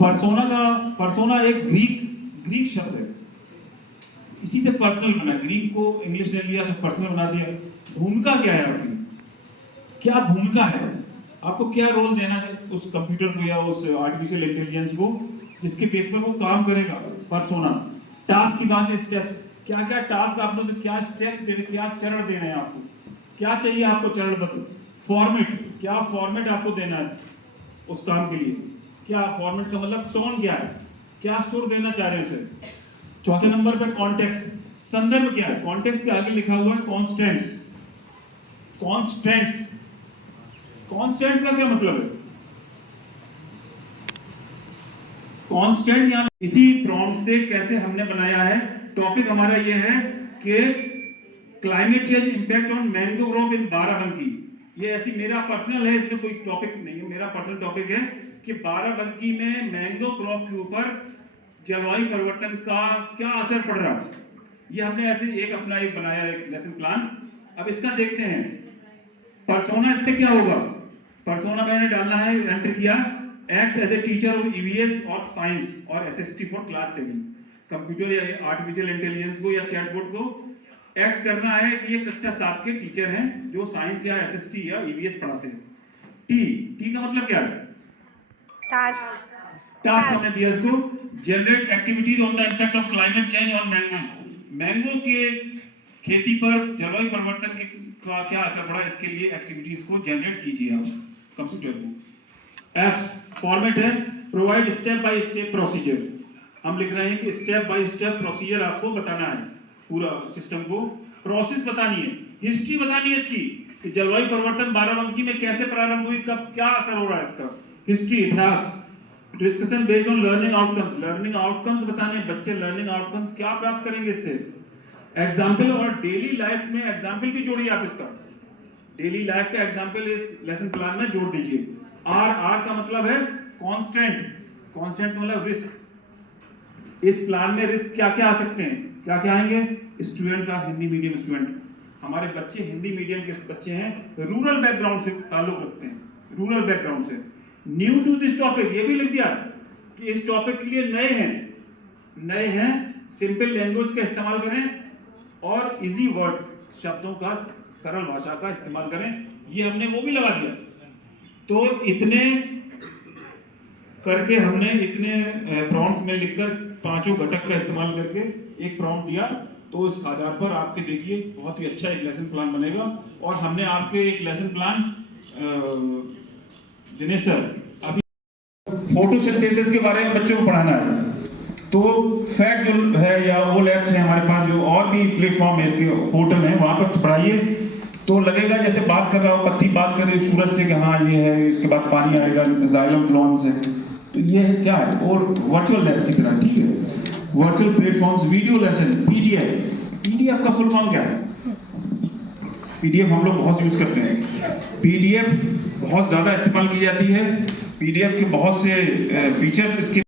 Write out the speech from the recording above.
Persona एक Greek शब्द है, इसी से पर्सनल बना। ग्रीक को इंग्लिश ने लिया तो पर्सनल बना दिया। भूमिका क्या है आपकी, क्या भूमिका है, आपको क्या रोल देना है उस कंप्यूटर को या उस आर्टिफिशियल इंटेलिजेंस को जिसके बेस पर वो काम करेगा। पर्सोना। टास्क की बात है, स्टेप्स, क्या क्या टास्क आप लोग, क्या स्टेप्स दे रहे, क्या चरण दे रहे हैं आपको, क्या चाहिए आपको चरणबद्ध। फॉर्मेट, क्या फॉर्मेट आपको देना है उस काम के लिए, क्या फॉर्मेट का मतलब टोन क्या है, क्या सुर देना चाह रहे हैं उसे। चौथे नंबर पे कॉन्टेक्स्ट, संदर्भ क्या है। कॉन्टेक्स्ट के आगे लिखा हुआ है कॉन्स्टेंट्स। कॉन्स्टेंट्स, कॉन्स्टेंट्स का क्या मतलब है। कॉन्स्टेंट यहाँ इसी प्रॉम्प्ट से कैसे हमने बनाया है। टॉपिक हमारा ये है कि climate change impact on mango grove in Barabanki. ये ऐसी मेरा पर्सनल है, इसमें कोई टॉपिक नहीं है, मेरा पर्सनल टॉपिक है कि बाराबंकी में मैंगो क्रॉप के ऊपर जलवायु परिवर्तन का क्या असर पड़ रहा है। ये हमने ऐसे एक अपना एक बनाया एक लेसन प्लान। अब इसका देखते हैं पर्सोना, इस पे क्या होगा। पर्सोना मैंने डालना है, एंटर किया, act as a teacher of EVS और साइंस और एसएसटी फॉर क्लास 7। कंप्यूटर या आर्टिफिशियल इंटेलिजेंस को या चैटबॉट को एक्ट करना है कि ये कक्षा 7 के टीचर हैं जो साइंस या एसएसटी या ईवीएस पढ़ाते हैं। टी का मतलब क्या है, टास्क हमने दिया इसको। Generate activities on the impact of climate change on mango. Mango के खेती पर जलवायु परिवर्तन का क्या असर पड़ा, इसके लिए एक्टिविटीज को जनरेट कीजिए आप कंप्यूटर को। एफ फॉर्मेट है, provide step by step procedure. हम लिख रहे हैं कि स्टेप बाय स्टेप प्रोसीजर आपको बताना है, पूरा सिस्टम को प्रोसेस बतानी है, हिस्ट्री बतानी है इसकी कि जलवायु परिवर्तन बाराबंकी में कैसे प्रारंभ हुई, कब क्या असर हो रहा है इसका, हिस्ट्री, इतिहास। Discussion based on learning outcomes, learning outcomes बताने, बच्चे लर्निंग आउटकम्स क्या प्राप्त करेंगे इससे। एग्जाम्पल और डेली लाइफ में एग्जाम्पल भी जोड़िए आप इसका, डेली लाइफ का एग्जाम्पल इस लेसन प्लान में जोड़ दीजिए। आर का मतलब है कांस्टेंट, कांस्टेंट मतलब रिस्क। इस प्लान में रिस्क क्या क्या आ सकते हैं, क्या क्या आएंगे। Students are Hindi medium student, हमारे बच्चे हिंदी मीडियम के बच्चे हैं, रूरल बैकग्राउंड से ताल्लुक रखते हैं, रूरल बैकग्राउंड से। न्यू टू दिस टॉपिक, ये भी लिख दिया कि इस टॉपिक के लिए नए हैं, सिंपल लैंग्वेज का इस्तेमाल करें और इजी वर्ड्स, शब्दों का सरल भाषा का इस्तेमाल करें, ये हमने वो भी लगा दिया। तो इतने करके हमने इतने प्रॉम्प्ट्स में लिखकर पांचों घटक का इस्तेमाल करके एक प्रॉम्प्ट दिया, तो इस आधार पर आपके देखिए बहुत ही अच्छा एक लेसन प्लान बनेगा। और हमने आपके एक लेसन प्लान दिनेश सर, अभी फोटोसिंथेसिस के बारे में बच्चों को पढ़ाना है, तो फैक्ट जो है या वो लैब्स है हमारे पास, जो और भी प्लेटफॉर्म है, इसके पोर्टल है, वहां पर पढ़ाइए तो लगेगा जैसे बात कर रहा हो, पत्ती बात कर रही है सूरज से कि हाँ ये है, इसके बाद पानी आएगा, जाइलम फ्लोएम से, तो ये है क्या है, और वर्चुअल लैब की तरह, ठीक है। Virtual platforms, video lesson, PDF का फुल फॉर्म क्या है। पीडीएफ हम लोग बहुत यूज करते हैं, पीडीएफ बहुत ज्यादा इस्तेमाल की जाती है, पीडीएफ के बहुत से फीचर्स इसके